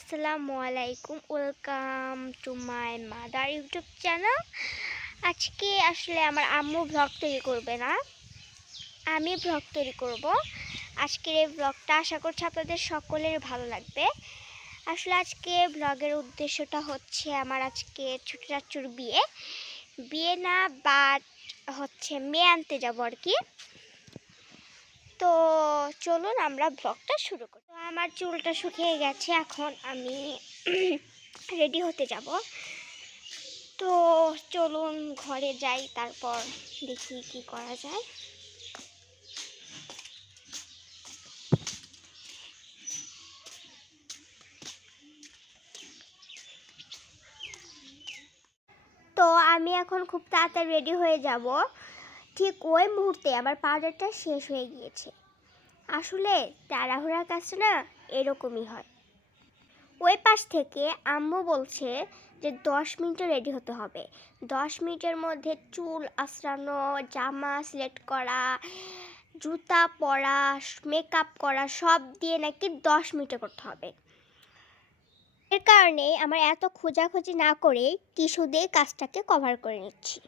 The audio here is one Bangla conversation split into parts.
আসসালামু আলাইকুম, welcome to my mother YouTube channel. আজকে আসলে আমার আম্মু ব্লগ তৈরি করবে না, আমি ব্লগ তৈরি করব। আজকের এই ব্লগটা আশা করছি আপনাদের সকলের ভালো লাগবে। আসলে আজকে ব্লগের উদ্দেশ্যটা হচ্ছে আমার আজকে ছোট চাচুর বিয়ে না, বাট হচ্ছে মেয়ে আনতে যাবো আর কি। তো চলুন আমরা ব্লগটা শুরু করি। তো আমার চুলটা শুকিয়ে গেছে, এখন আমি রেডি হতে যাব। তো চলুন ঘরে যাই, তারপর দেখি কি করা যায়। তো আমি এখন খুব তাড়াতাড়ি রেডি হয়ে যাব। ঠিক ওই মুহূর্তে আমার পাউডারটা শেষ হয়ে গিয়েছে। আসলে তাড়াহুড়ার কাছে না এরকমই হয়। ওই পাশ থেকে আম্মু বলছে যে 10 মিনিটে রেডি হতে হবে। 10 মিনিটের মধ্যে চুল আঁচড়ানো, জামা সিলেক্ট করা, জুতা পরা, মেকআপ করা সব দিয়ে নাকি 10 মিনিটে করতে হবে। এর কারণে আমার এত খোঁজাখুঁজি না করে টিস্যু দিয়ে কাজটাকে কভার করে নিচ্ছি।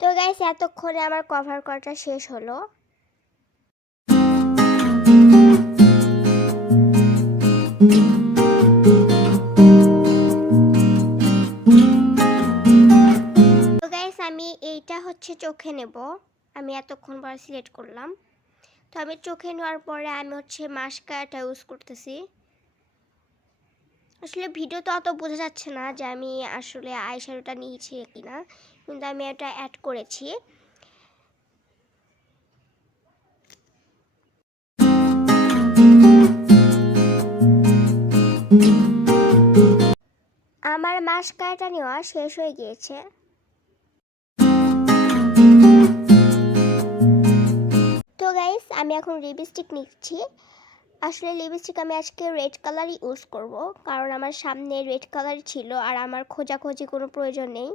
তো গাইস, এতক্ষণে আমার কভার করাটা শেষ হলো। তো গাইস, আমি এইটা হচ্ছে চোখে নেব। আমি এতক্ষণ পর সিলেক্ট করলাম। তো আমি চোখে নেওয়ার পরে আমি হচ্ছে মাস্কারাটা ইউজ করতেছি। আসলে ভিডিওতে অত বোঝা যাচ্ছে না যে আমি আসলে আইশ্যাডোটা নিয়েছি কিনা, কিন্তু আমি এটা অ্যাড করেছি। আমার মাস্কারাটা নেওয়া শেষ হয়ে গিয়েছে। তো গাইস, আমি এখন লিপস্টিক নিচ্ছি। আসলে লিপস্টিক আমি আজকে রেড কালারই ইউজ করব, কারণ আমার সামনে রেড কালার ছিল আর আমার খোঁজাখুঁজি কোনো প্রয়োজন নেই,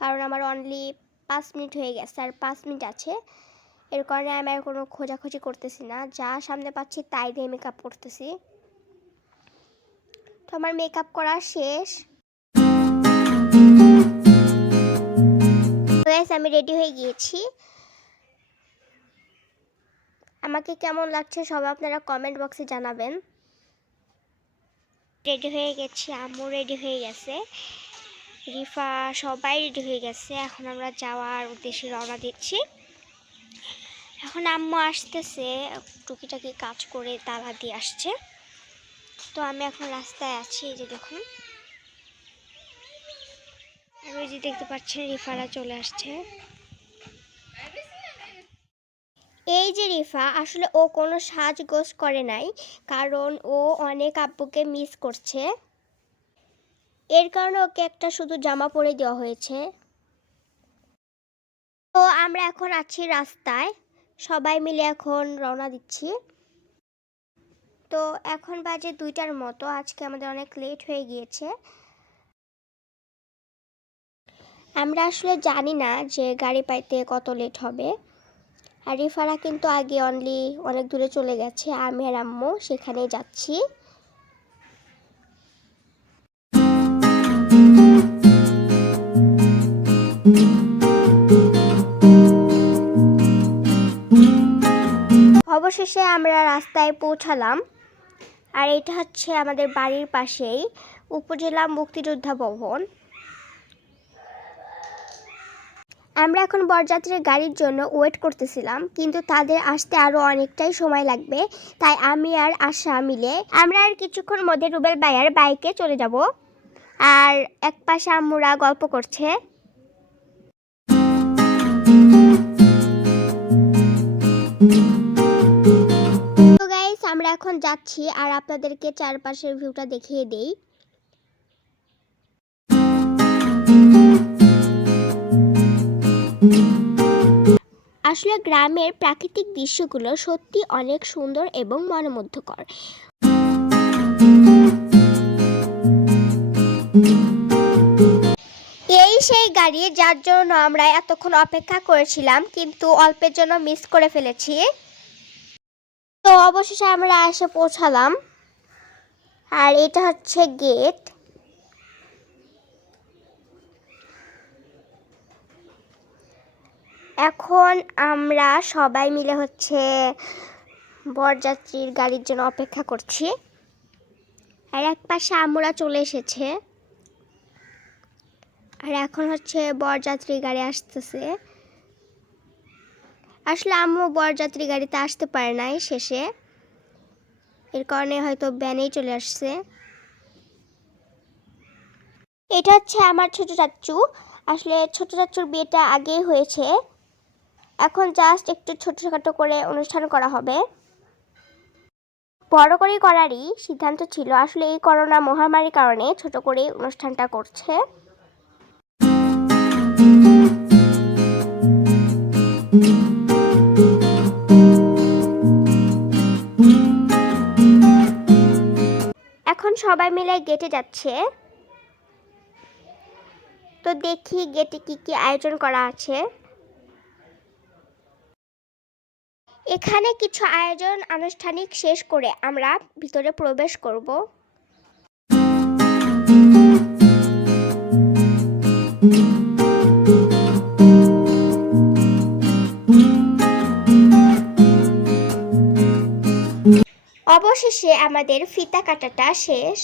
কারণ আমার অনলি 5 মিনিট হয়ে গেছে আর 5 মিনিট আছে। এর কারণে আমি আর কোনো খোঁজাখুঁজি করতেছি না, যা সামনে পাচ্ছি তাই দিয়ে মেকআপ করতেছি। তো আমার মেকআপ করা শেষ। আমি রেডি হয়ে গিয়েছি। আমাকে কেমন লাগছে সব আপনারা কমেন্ট বক্সে জানাবেন। রেডি হয়ে গেছি, আম্মু রেডি হয়ে গেছে, রিফা সবাই রেডি হয়ে গেছে। এখন আমরা যাওয়ার উদ্দেশ্যে রওনা দিচ্ছি। এখন আম্মু আসতেছে, টুকিটাকি কাজ করে তালা দিয়ে আসছে। তো আমি এখন রাস্তায় আছি, এই যে দেখুন, ওই যে দেখতে পাচ্ছেন রিফারা চলে আসছে। এই যে রিফা, আসলে ও কোনো সাজগোজ করে নাই, কারণ ও অনেক আব্বুকে মিস করছে। এর কারণে ওকে একটা শুধু জামা পরে দেওয়া হয়েছে। তো আমরা এখন আছি রাস্তায়, সবাই মিলে এখন রওনা দিচ্ছি। তো এখন বাজে 2টার মতো, আজকে আমাদের অনেক লেট হয়ে গিয়েছে। আমরা আসলে জানি না যে গাড়ি পাইতে কত লেট হবে। আর রিফারা কিন্তু আগে অনেক দূরে চলে গেছে, আমি আর আম্মু সেখানেই যাচ্ছি। অবশেষে আমরা রাস্তায় পৌঁছালাম। আর এটা হচ্ছে আমাদের বাড়ির পাশেই উপজেলা মুক্তিযোদ্ধা ভবন। আমরা এখন বরযাত্রীর গাড়ির জন্য ওয়েট করতেছিলাম, কিন্তু তাদের আসতে আরও অনেকটাই সময় লাগবে। তাই আমি আর আশা মিলে আমরা আর কিছুক্ষণ মধ্যে রুবেল ভাইয়ার বাইকে চলে যাব। আর এক পাশে আম্মুরা গল্প করছে। তো গাইস, আমরা এখন যাচ্ছি আর আপনাদেরকে চারপাশের ভিউটা দেখিয়ে দেই। আসলে গ্রামের প্রাকৃতিক দৃশ্যগুলো সত্যি অনেক সুন্দর এবং মনোমুগ্ধকর। গাড়ি, যার জন্য আমরা এতক্ষণ অপেক্ষা করেছিলাম কিন্তু অল্পের জন্য মিস করে ফেলেছি। তো অবশেষে আমরা এসে পৌঁছালাম, আর এটা হচ্ছে গেট। এখন আমরা সবাই মিলে হচ্ছে বরযাত্রীর গাড়ির জন্য অপেক্ষা করছি। আর এক পাশে আমরা চলে এসেছে, আর এখন হচ্ছে বরযাত্রী গাড়ি আসতেছে। আসলে আম্মু বরযাত্রী গাড়িতে আসতে পারে নাই শেষে, এর কারণে হয়তো ভ্যানেই চলে আসছে। এটা হচ্ছে আমার ছোট চাচ্চু। আসলে ছোট চাচ্চুর বিয়েটা আগেই হয়েছে, এখন জাস্ট একটু ছোটখাটো করে অনুষ্ঠান করা হবে। বড় করে করারই সিদ্ধান্ত ছিল, আসলে এই করোনা মহামারীর কারণে ছোট করে অনুষ্ঠানটা করছে। এখন সবাই মিলে গেটে যাচ্ছে, তো দেখি গেটে কি কি আয়োজন করা আছে। এখানে কিছু আয়োজন আনুষ্ঠানিক শেষ করে আমরা ভিতরে প্রবেশ করব। অবশেষে আমাদের ফিতা কাটাটা শেষ।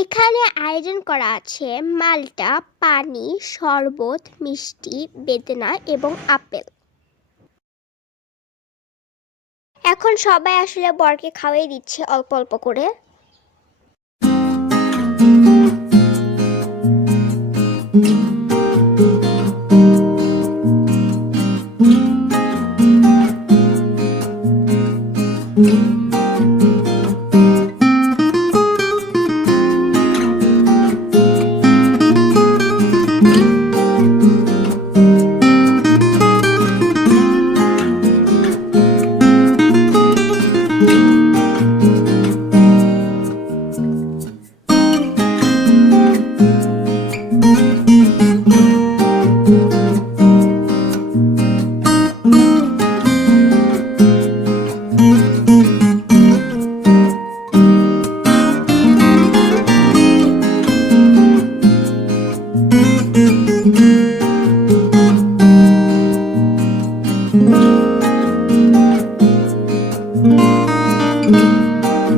এখানে আয়োজন করা আছে মাল্টা, পানি, শরবত, মিষ্টি, বেদানা এবং আপেল। এখন সবাই আসলে বরকে খাওয়াই দিচ্ছে অল্প অল্প করে।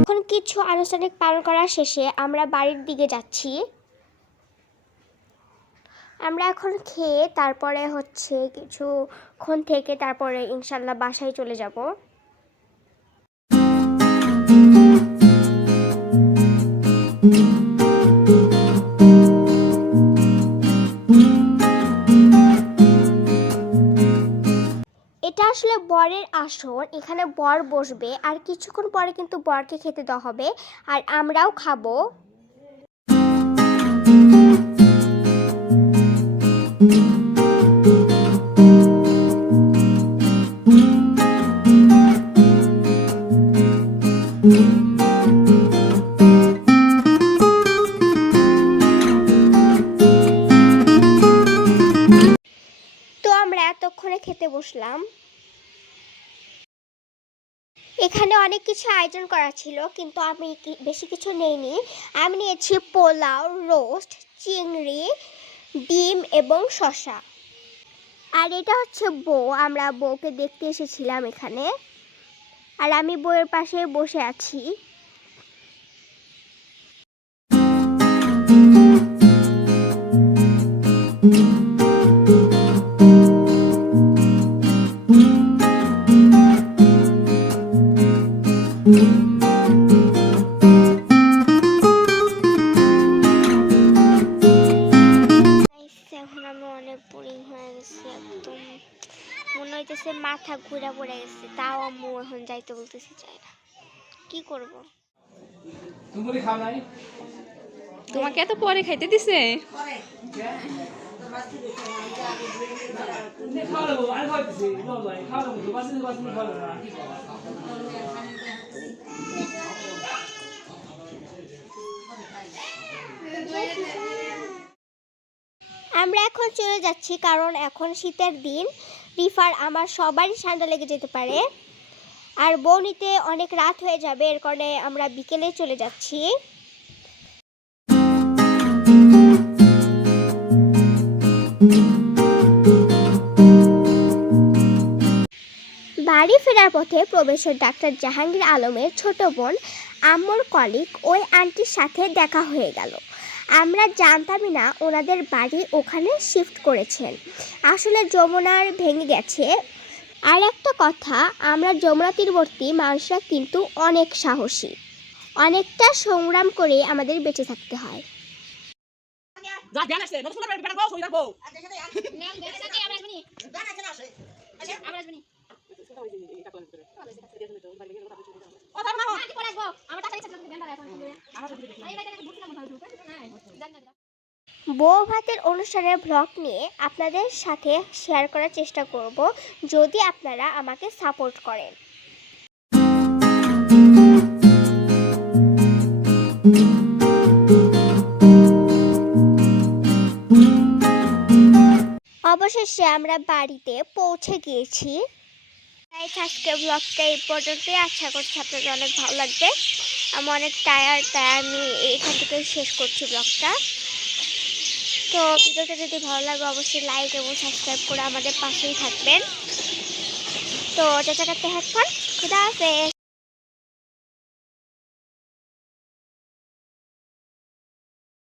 এখন কিছু আনুষ্ঠানিক পালন করা শেষে আমরা বাড়ির দিকে যাচ্ছি। আমরা এখন খেয়ে তারপরে হচ্ছে কিছুক্ষণ থেকে তারপরে ইনশাল্লাহ বাসায় চলে যাব। এটা আসলে বরের আসন, এখানে বর বসবে, আর কিছুক্ষণ পরে কিন্তু বরকে খেতে দেওয়া হবে, আর আমরাও খাবো। তো আমরা এতক্ষণে খেতে বসলাম। এখানে অনেক কিছু আয়োজন করা ছিল কিন্তু আমি বেশি কিছু নেইনি। আমি নিয়েছি পোলাও, রোস্ট, চিংড়ি, ডিম এবং শসা। আর এটা হচ্ছে বউ, আমরা বউকে দেখতে এসেছিলাম এখানে, আর আমি বউয়ের পাশে বসে আছি। এখন আমি অনেক বোরিং হয়ে গেছি, একদম মনে হইতেছে মাথা ঘুরে পড়ে গেছে, তাও আম্মু এখন যাইতে বলতেছি চাই না, কি করব। তোমাকে এত পরে খাইতে দিছে? আমরা এখন চলে যাচ্ছি কারণ এখন শীতের দিন। রিফার আমার সবারই ঠান্ডা লেগে যেতে পারে, আর বউ নিতে অনেক রাত হয়ে যাবে, এর কারণে আমরা বিকেলে চলে যাচ্ছি। বাড়ি ফেরার পথে প্রফেসর ডাক্তার জাহাঙ্গীর আলমের ছোট বোন আম্মুর কলিগ ওই আন্টির সাথে দেখা হয়ে গেল। আমরা জানতামই না ওনাদের বাড়ি ওখানে শিফট করেছেন। আসলে যমুনার ভেঙে গেছে। আর একটা কথা, আমরা যমুনা তীরবর্তী মানুষরা কিন্তু অনেক সাহসী, অনেকটা সংগ্রাম করে আমাদের বেঁচে থাকতে হয়। বউ ভাতের অনুষ্ঠানের ব্লগ নিয়ে আপনাদের সাথে শেয়ার করার চেষ্টা করব, যদি আপনারা আমাকে সাপোর্ট করেন। অবশেষে আমরা বাড়িতে পৌঁছে গিয়েছি। তাই আজকে ব্লগটা এই পর্যন্তই। আশা করছি আপনাদের অনেক ভালো লাগবে। আমি অনেক টায়ার্ড, তাই আমি এখান থেকে শেষ করছি ব্লগটা। তো ভিডিওটা যদি ভালো লাগে অবশ্যই লাইক এবং সাবস্ক্রাইব করে আমাদের পাশেই থাকবেন। তো চাচা কাছে হ্যাঁ, খুদা হাফেজ।